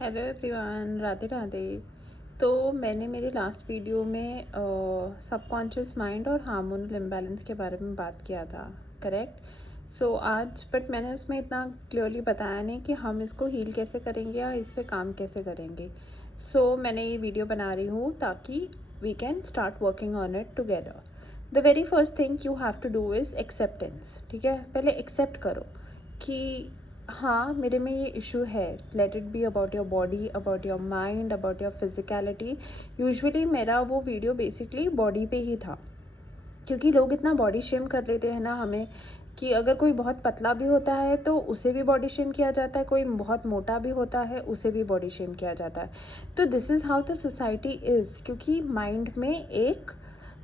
Hello everyone, Radhe Radhe. तो मैंने मेरी लास्ट वीडियो में सबकॉन्शियस माइंड और हार्मोनल इम्बैलेंस के बारे में बात किया था, करेक्ट। सो आज बट मैंने उसमें इतना क्लियरली बताया नहीं कि हम इसको हील कैसे करेंगे या इस पे काम कैसे करेंगे। सो मैंने ये वीडियो बना रही हूँ ताकि we can start working on it together. The very first thing you have to do is acceptance. ठीक है, पहले एक्सेप्ट करो कि हाँ, मेरे में ये इशू है। Late it be about your body, about your mind, about your physicality. Usually मेरा वो वीडियो बेसिकली बॉडी पे ही था, क्योंकि लोग इतना बॉडी शेम कर लेते हैं ना हमें, कि अगर कोई बहुत पतला भी होता है तो उसे भी बॉडी शेम किया जाता है, कोई बहुत मोटा भी होता है उसे भी बॉडी शेम किया जाता है। तो this is how the society is, क्योंकि माइंड में एक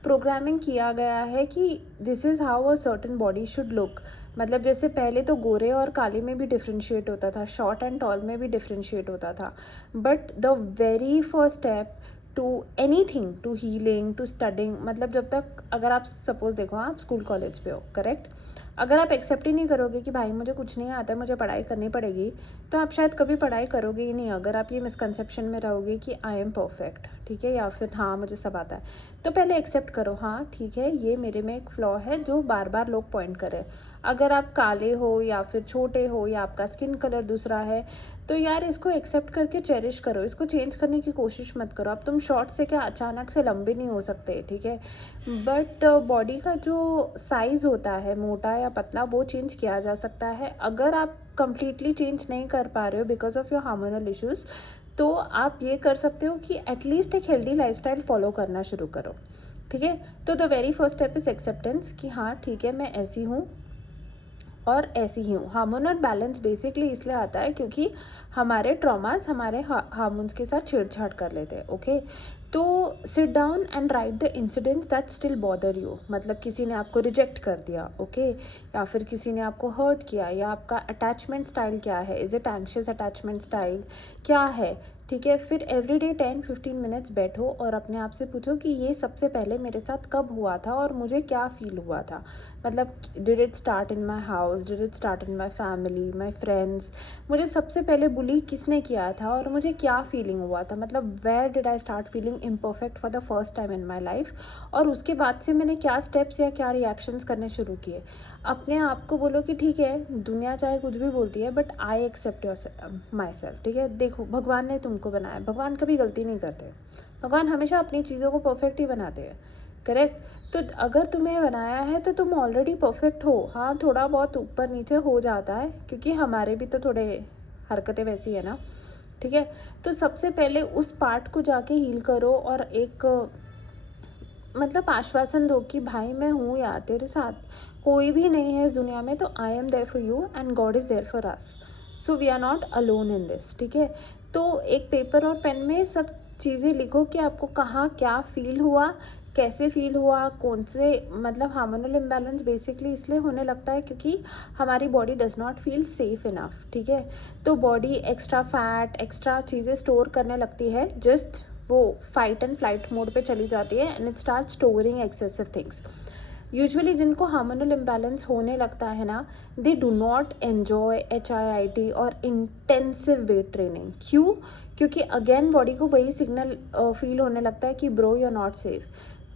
प्रोग्रामिंग किया गया है कि this is how a certain body should look. मतलब जैसे पहले तो गोरे और काले में भी डिफ्रेंशिएट होता था, शॉर्ट एंड टॉल में भी डिफ्रेंशिएट होता था, but the very first step to anything, to healing, to studying, मतलब जब तक अगर आप सपोज देखो आप स्कूल कॉलेज पे हो, करेक्ट। अगर आप एक्सेप्ट ही नहीं करोगे कि भाई मुझे कुछ नहीं आता है, मुझे पढ़ाई करनी पड़ेगी, तो आप शायद कभी पढ़ाई करोगे ही नहीं। अगर आप ये मिसकंसेप्शन में रहोगे कि आई एम परफेक्ट, ठीक है, या फिर हाँ मुझे सब आता है, तो पहले एक्सेप्ट करो, हाँ ठीक है ये मेरे में एक फ्लॉ है जो बार बार लोग पॉइंट करें। अगर आप काले हो या फिर छोटे हो या आपका स्किन कलर दूसरा है, तो यार इसको एक्सेप्ट करके चेरिश करो, इसको चेंज करने की कोशिश मत करो। अब तुम शॉर्ट से क्या अचानक से लंबे नहीं हो सकते, ठीक है, बट बॉडी का जो साइज़ होता है, मोटा या पतला, वो चेंज किया जा सकता है। अगर आप कंप्लीटली चेंज नहीं कर पा रहे हो because of your hormonal issues, तो आप ये कर सकते हो कि एटलीस्ट एक हेल्दी लाइफस्टाइल फॉलो करना शुरू करो, ठीक है। तो the very first step is acceptance कि हाँ ठीक है मैं ऐसी हूँ और ऐसी ही हूँ। हार्मोनल बैलेंस बेसिकली इसलिए आता है क्योंकि हमारे ट्रॉमास हमारे हार्मोन्स के साथ छेड़छाड़ कर लेते हैं, ओके। तो sit down and right the incidents that still bother you. मतलब किसी ने आपको रिजेक्ट कर दिया, ओके, या फिर किसी ने आपको हर्ट किया, या आपका अटैचमेंट स्टाइल क्या है, is it anxious attachment style क्या है, ठीक है। फिर एवरीडे 10-15 मिनट्स बैठो और अपने आप से पूछो कि ये सबसे पहले मेरे साथ कब हुआ था और मुझे क्या फील हुआ था। मतलब did it start in my house, did it start in my family, my friends, मुझे सबसे पहले बुली किसने किया था और मुझे क्या फीलिंग हुआ था। मतलब where did I start feeling imperfect for the first time in my life, और उसके बाद से मैंने क्या स्टेप्स या क्या रिएक्शंस करने शुरू किए। अपने आप को बोलो कि ठीक है दुनिया चाहे कुछ भी बोलती है, but I accept your myself, ठीक है। देखो भगवान ने तुमको बनाया, भगवान कभी गलती नहीं करते, भगवान हमेशा अपनी चीज़ों को परफेक्ट ही बनाते हैं, करेक्ट। तो अगर तुम्हें बनाया है तो तुम ऑलरेडी परफेक्ट हो। हाँ थोड़ा बहुत ऊपर नीचे हो जाता है, क्योंकि हमारे भी तो थोड़े हरकतें वैसी है ना, ठीक है। तो सबसे पहले उस पार्ट को जाके हील करो और एक मतलब आश्वासन दो कि भाई मैं हूँ यार तेरे साथ, कोई भी नहीं है इस दुनिया में, तो I am there for you and God is there for us, so we are not alone in this, ठीक है। तो एक पेपर और पेन में सब चीज़ें लिखो कि आपको कहाँ क्या फील हुआ, कैसे फील हुआ, कौन से, मतलब हार्मोनल इम्बैलेंस बेसिकली इसलिए होने लगता है क्योंकि हमारी body does not feel safe enough, ठीक है। तो बॉडी एक्स्ट्रा फैट, एक्स्ट्रा चीज़ें स्टोर करने लगती है, जस्ट वो फाइट एंड फ्लाइट मोड पे चली जाती है and it start storing excessive things. Usually जिनको हार्मोनल इम्बैलेंस होने लगता है ना, they do not enjoy HIIT और इंटेंसिव वेट ट्रेनिंग। क्यों? क्योंकि अगेन बॉडी को वही सिग्नल फील होने लगता है कि bro you are not safe.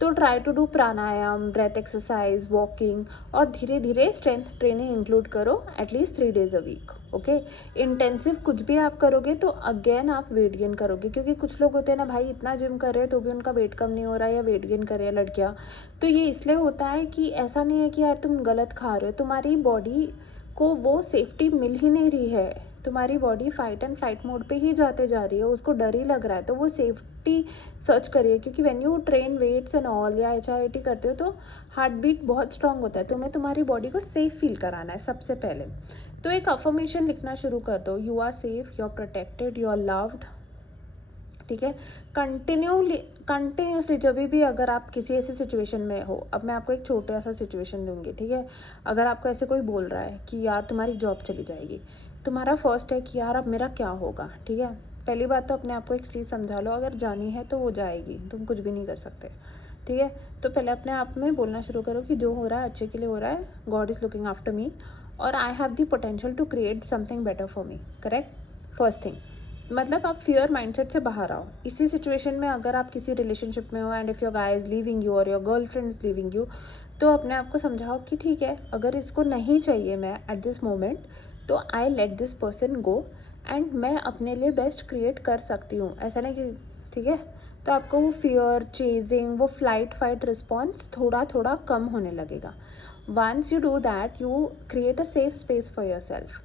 तो try to do pranayama, breath exercise, walking, और धीरे धीरे स्ट्रेंथ ट्रेनिंग इंक्लूड करो at least 3 days a week, okay. Intensive कुछ भी आप करोगे तो अगेन आप वेट गेन करोगे, क्योंकि कुछ लोग होते हैं ना भाई इतना जिम कर रहे हैं तो भी उनका वेट कम नहीं हो रहा है या वेट गेन कर रहे हैं लड़कियाँ। तो ये इसलिए होता है कि ऐसा नहीं है कि यार तुम गलत खा रहे हो, तुम्हारी बॉडी को वो सेफ्टी मिल ही नहीं रही है, तुम्हारी body fight and flight mode पे ही जाते जा रही है, उसको डर ही लग रहा है, तो वो सेफ्टी सर्च करिए। क्योंकि when you train weights and all या HIIT करते हो तो हार्ट बीट बहुत स्ट्रांग होता है, तुम्हें तुम्हारी बॉडी को सेफ फील कराना है सबसे पहले। तो एक अफर्मेशन लिखना शुरू कर दो, you are safe, you are protected, you are loved, ठीक है। कंटिन्यूसली जब भी अगर आप किसी ऐसे सिचुएशन में हो, अब मैं आपको एक छोटा सा सिचुएशन दूंगी, ठीक है। अगर आपको ऐसे कोई बोल रहा है कि यार तुम्हारी जॉब चली जाएगी, तुम्हारा फर्स्ट है कि यार अब मेरा क्या होगा, ठीक है। पहली बात तो अपने आप को एक चीज़ समझा लो, अगर जानी है तो वो जाएगी, तुम कुछ भी नहीं कर सकते, ठीक है। तो पहले अपने आप में बोलना शुरू करो कि जो हो रहा है अच्छे के लिए हो रहा है, God is looking after me और I have the potential to create something better for me, correct. First thing. मतलब आप फियर माइंडसेट से बाहर आओ। इसी सिचुएशन में अगर आप किसी रिलेशनशिप में हो and if your guy is leaving you और your girlfriend is leaving you, तो अपने आप को समझाओ कि ठीक है, अगर इसको नहीं चाहिए मैं एट दिस मोमेंट, तो I let this person go and मैं अपने लिए बेस्ट क्रिएट कर सकती हूँ। ऐसा नहीं कि ठीक है, तो आपको वो फियर, चेजिंग, वो फ्लाइट फाइट रिस्पॉन्स थोड़ा थोड़ा कम होने लगेगा। Once you do that, you create a safe space for yourself.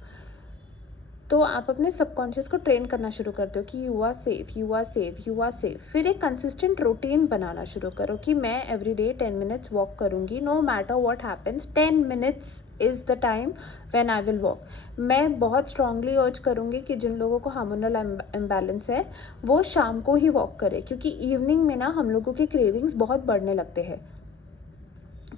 तो आप अपने सबकॉन्शियस को ट्रेन करना शुरू कर दो कि you are safe, you are safe, you are safe. फिर एक कंसिस्टेंट रूटीन बनाना शुरू करो कि मैं एवरी डे 10 मिनट्स वॉक करूँगी, no matter what happens, 10 minutes is the time when I will walk. मैं बहुत स्ट्रांगली अर्ज करूँगी कि जिन लोगों को हार्मोनल इम्बैलेंस है वो शाम को ही वॉक करें, क्योंकि इवनिंग में ना हम लोगों के क्रेविंग्स बहुत बढ़ने लगते हैं।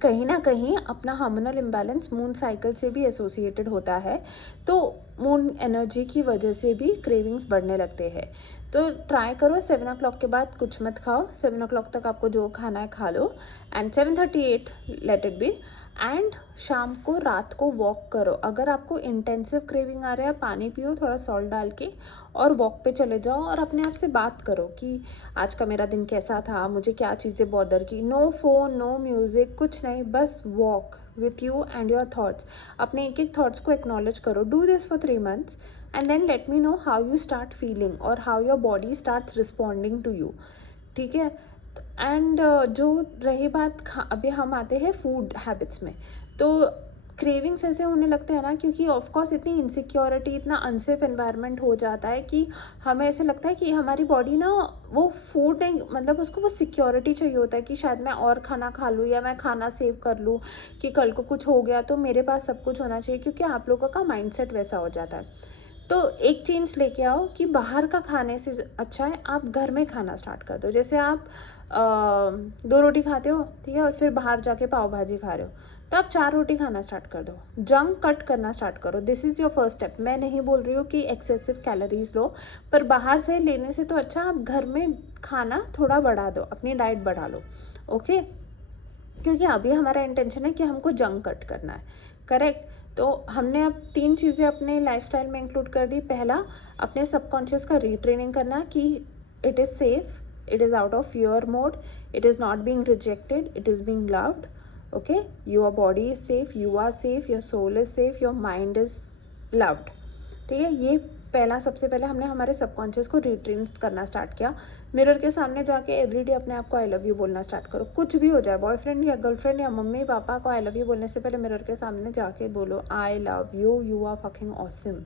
कहीं ना कहीं अपना हार्मोनल इम्बैलेंस मून साइकिल से भी एसोसिएटेड होता है, तो मून एनर्जी की वजह से भी क्रेविंग्स बढ़ने लगते हैं। तो ट्राई करो 7 o'clock के बाद कुछ मत खाओ, 7 o'clock तक आपको जो खाना है खा लो and 7:38 let it be. And शाम को रात को वॉक करो। अगर आपको इंटेंसिव क्रेविंग आ रहा है, पानी पियो थोड़ा सॉल्ट डाल के और वॉक पे चले जाओ और अपने आप से बात करो कि आज का मेरा दिन कैसा था, मुझे क्या चीज़ें बॉदर की। नो फोन, नो म्यूज़िक, कुछ नहीं, बस walk with you and your thoughts. अपने एक एक थॉट्स को एक्नॉलेज करो। Do this for 3 months and then let me know how you start feeling और how your body starts responding to you. ठीक है। एंड जो रही बात अभी हम आते हैं फूड हैबिट्स में, तो क्रेविंग्स ऐसे होने लगते हैं ना, क्योंकि ऑफ कोर्स इतनी इनसिक्योरिटी, इतना अनसेफ एनवायरनमेंट हो जाता है कि हमें ऐसे लगता है कि हमारी बॉडी ना वो फूड नहीं, मतलब उसको वो सिक्योरिटी चाहिए होता है कि शायद मैं और खाना खा लूँ या मैं खाना सेव कर लूँ कि कल को कुछ हो गया तो मेरे पास सब कुछ होना चाहिए, क्योंकि आप लोगों का माइंडसेट वैसा हो जाता है। तो एक चेंज लेके आओ कि बाहर का खाने से अच्छा है आप घर में खाना स्टार्ट कर दो। जैसे आप 2 रोटी खाते हो, ठीक है, और फिर बाहर जाके पाव भाजी खा रहे हो, तो आप 4 रोटी खाना स्टार्ट कर दो। जंक कट करना स्टार्ट करो। This is your first step. मैं नहीं बोल रही हूँ कि एक्सेसिव कैलोरीज लो, पर बाहर से लेने से तो अच्छा आप घर में खाना थोड़ा बढ़ा दो, अपनी डाइट बढ़ा लो। ओके, क्योंकि अभी हमारा इंटेंशन है कि हमको जंक कट करना है, करेक्ट। तो हमने अब 3 चीज़ें अपने लाइफस्टाइल में इंक्लूड कर दी। पहला, अपने सबकॉन्शियस का रीट्रेनिंग करना कि it is safe, it is out of fear mode, it is not being rejected, it is being loved. Okay, your body is safe, you are safe, your soul is safe, your mind is loved. ठीक है, ये पहला, सबसे पहले हमने हमारे subconscious को retrain करना स्टार्ट किया। मिरर के सामने जाके एवरीडे अपने आप को आई लव यू बोलना स्टार्ट करो। कुछ भी हो जाए, बॉयफ्रेंड या गर्लफ्रेंड या मम्मी पापा को आई लव यू बोलने से पहले मिरर के सामने जाके बोलो I love you, you are fucking awesome.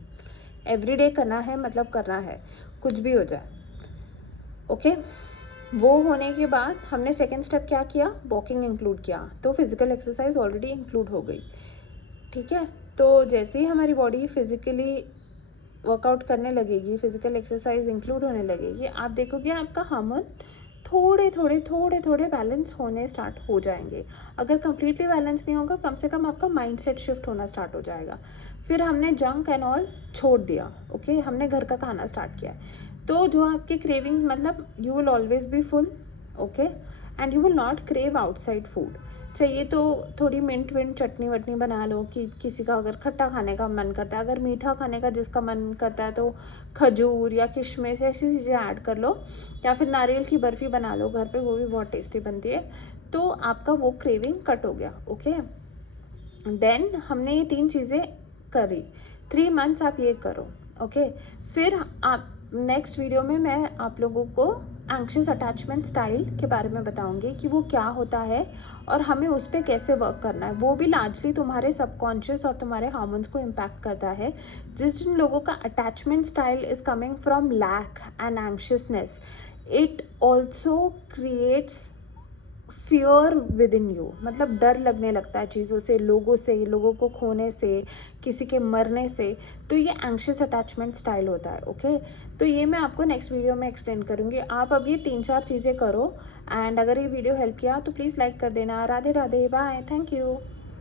Every day करना है, मतलब करना है, कुछ भी हो जाए। ओके, वो होने के बाद हमने सेकेंड स्टेप क्या किया, वॉकिंग इंक्लूड किया। तो फिजिकल एक्सरसाइज ऑलरेडी इंक्लूड हो गई। ठीक है, तो जैसे ही हमारी बॉडी फिजिकली वर्कआउट करने लगेगी, फिजिकल एक्सरसाइज इंक्लूड होने लगेगी, आप देखोगे आपका हार्मोन थोड़े थोड़े बैलेंस होने स्टार्ट हो जाएंगे। अगर कंप्लीटली बैलेंस नहीं होगा, कम से कम आपका माइंडसेट शिफ्ट होना स्टार्ट हो जाएगा। फिर हमने जंक एंड ऑल छोड़ दिया। ओके, हमने घर का खाना स्टार्ट किया। तो जो आपके क्रेविंग, मतलब you will always be full, okay, and you will not crave outside food. चाहिए तो थोड़ी मिंट विंट चटनी वटनी बना लो कि किसी का अगर खट्टा खाने का मन करता है, अगर मीठा खाने का जिसका मन करता है तो खजूर या किशमिश ऐसी चीज़ें ऐड कर लो, या फिर नारियल की बर्फ़ी बना लो घर पे, वो भी बहुत टेस्टी बनती है। तो आपका वो क्रेविंग कट हो गया। ओके, देन हमने ये 3 चीज़ें करी। 3 months आप ये करो। ओके, फिर आप नेक्स्ट वीडियो में मैं आप लोगों को एंग्शियस अटैचमेंट स्टाइल के बारे में बताऊंगी कि वो क्या होता है और हमें उस पर कैसे वर्क करना है। वो भी लार्जली तुम्हारे सबकॉन्शियस और तुम्हारे हार्मोन्स को इम्पैक्ट करता है। जिन लोगों का attachment style is coming from lack and anxiousness, it also creates fear within you, मतलब डर लगने लगता है चीज़ों से, लोगों से, लोगों को खोने से, किसी के मरने से। तो ये एंग्शियस अटैचमेंट स्टाइल होता है। ओके, तो ये मैं आपको नेक्स्ट वीडियो में एक्सप्लेन करूँगी। आप अब ये 3-4 चीज़ें करो एंड अगर ये वीडियो हेल्प किया तो प्लीज़ लाइक कर देना। Radhe Radhe, bye, thank you.